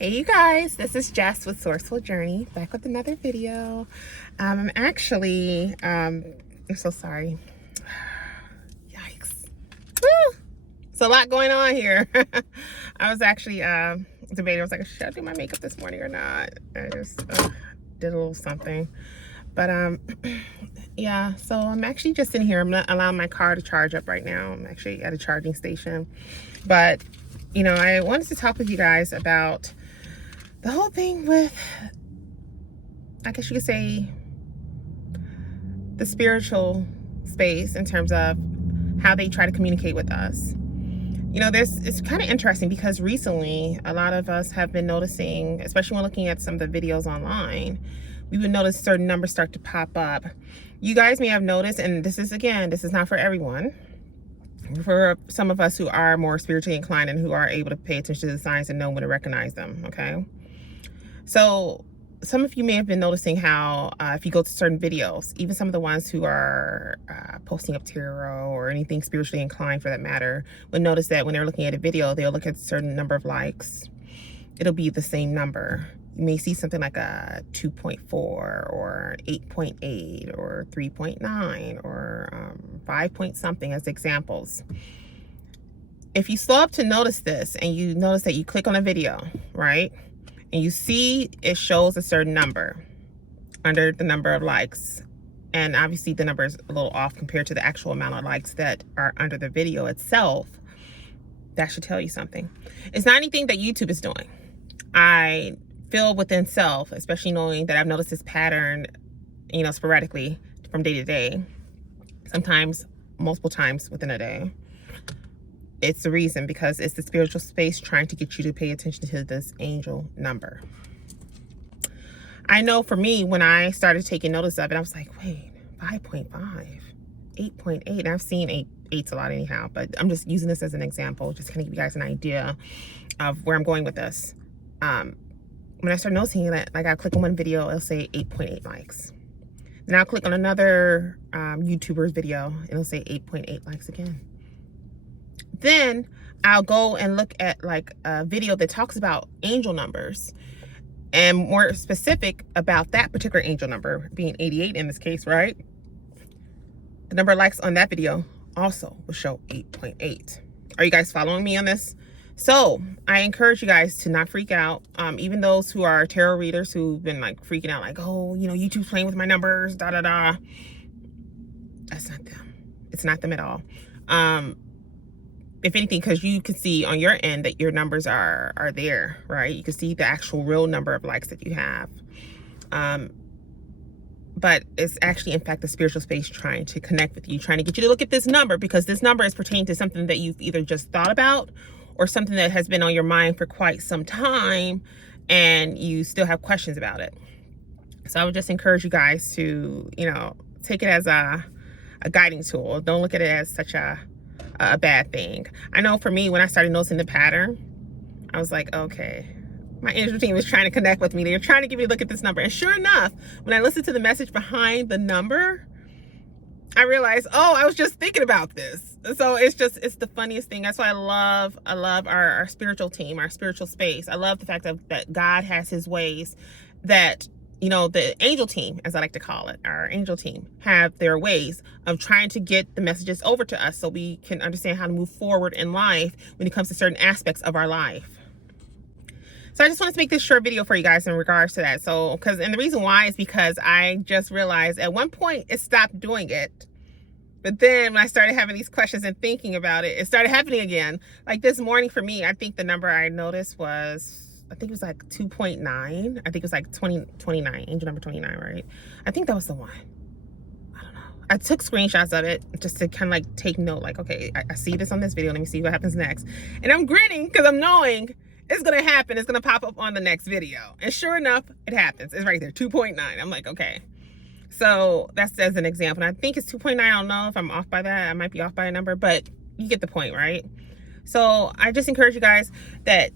Hey you guys, this is Jess with Sourceful Journey, back with another video. I'm so sorry. Yikes. Woo! It's a lot going on here. I was actually debating, I was like, should I do my makeup this morning or not? I just did a little something. But yeah, so I'm actually just in here. I'm not allowing my car to charge up right now. I'm actually at a charging station. But, you know, I wanted to talk with you guys about the whole thing with, I guess you could say, the spiritual space in terms of how they try to communicate with us. You know, it's kind of interesting because recently a lot of us have been noticing, especially when looking at some of the videos online, we would notice certain numbers start to pop up. You guys may have noticed, and this is not for everyone. For some of us who are more spiritually inclined and who are able to pay attention to the signs and know when to recognize them, okay? So some of you may have been noticing how if you go to certain videos, even some of the ones who are posting up tarot or anything spiritually inclined for that matter, would notice that when they're looking at a video, they'll look at a certain number of likes. It'll be the same number. You may see something like a 2.4 or 8.8 or 3.9 or 5 point something as examples. If you slow up to notice this and you notice that you click on a video, right? And you see it shows a certain number under the number of likes. And obviously the number is a little off compared to the actual amount of likes that are under the video itself. That should tell you something. It's not anything that YouTube is doing. I feel within self, especially knowing that I've noticed this pattern, you know, sporadically from day to day, sometimes multiple times within a day. It's the reason, because it's the spiritual space trying to get you to pay attention to this angel number. I know for me, when I started taking notice of it, I was like, wait, 5.5, 8.8. And I've seen eights a lot anyhow, but I'm just using this as an example, just kind of give you guys an idea of where I'm going with this. When I started noticing that, like I click on one video, it'll say 8.8 likes. Then I'll click on another YouTuber's video, and it'll say 8.8 likes again. Then I'll go and look at like a video that talks about angel numbers and more specific about that particular angel number being 88 in this case, right? The number of likes on that video also will show 8.8. Are you guys following me on this? So I encourage you guys to not freak out. Even those who are tarot readers who've been like freaking out, like, oh, you know, YouTube's playing with my numbers, da da da. That's not them. It's not them at all. If anything, because you can see on your end that your numbers are there, right? You can see the actual real number of likes that you have. But it's actually, in fact, the spiritual space trying to connect with you, trying to get you to look at this number, because this number is pertaining to something that you've either just thought about or something that has been on your mind for quite some time and you still have questions about it. So I would just encourage you guys to, you know, take it as a guiding tool. Don't look at it as such a bad thing. I know for me, when I started noticing the pattern, I was like, okay, my angel team is trying to connect with me. They're trying to get me to look at this number. And sure enough, when I listened to the message behind the number, I realized, oh, I was just thinking about this. So it's the funniest thing. That's why I love our spiritual team, our spiritual space. I love the fact that God has his ways, that, you know, the angel team, as I like to call it, our angel team, have their ways of trying to get the messages over to us so we can understand how to move forward in life when it comes to certain aspects of our life. So I just wanted to make this short video for you guys in regards to that. So, and the reason why is because I just realized at one point it stopped doing it. But then when I started having these questions and thinking about it, it started happening again. Like this morning for me, I think the number I noticed was, I think it was like 2.9. I think it was like 29, angel number 29, right? I think that was the one. I don't know. I took screenshots of it just to kind of like take note, like, okay, I see this on this video. Let me see what happens next. And I'm grinning because I'm knowing it's going to happen. It's going to pop up on the next video. And sure enough, it happens. It's right there, 2.9. I'm like, okay. So that's as an example. And I think it's 2.9. I don't know if I'm off by that. I might be off by a number, but you get the point, right? So I just encourage you guys that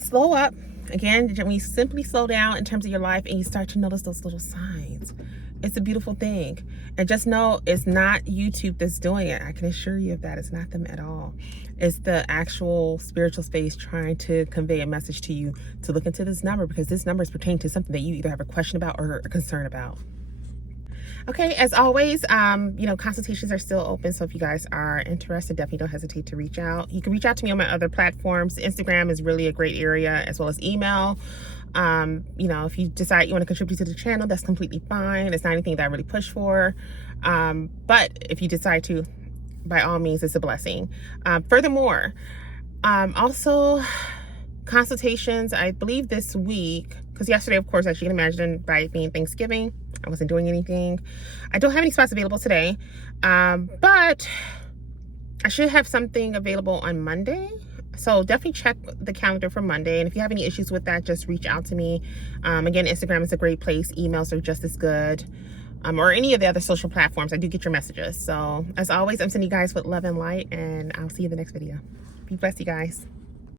slow up. Again, when you simply slow down in terms of your life and you start to notice those little signs, It's a beautiful thing. And just know it's not YouTube that's doing it. I can assure you of that. It's not them at all. It's the actual spiritual space trying to convey a message to you to look into this number, because this number is pertaining to something that you either have a question about or a concern about. Okay, as always, consultations are still open. So if you guys are interested, definitely don't hesitate to reach out. You can reach out to me on my other platforms. Instagram is really a great area, as well as email. If you decide you want to contribute to the channel, that's completely fine. It's not anything that I really push for. But if you decide to, by all means, it's a blessing. Furthermore, also consultations, I believe this week, because yesterday, of course, as you can imagine, by it being Thanksgiving, I wasn't doing anything. I don't have any spots available today, but I should have something available on Monday. So definitely check the calendar for Monday. And if you have any issues with that, just reach out to me. Again, Instagram is a great place. Emails are just as good. Or any of the other social platforms. I do get your messages. So as always, I'm sending you guys with love and light, and I'll see you in the next video. Be blessed, you guys.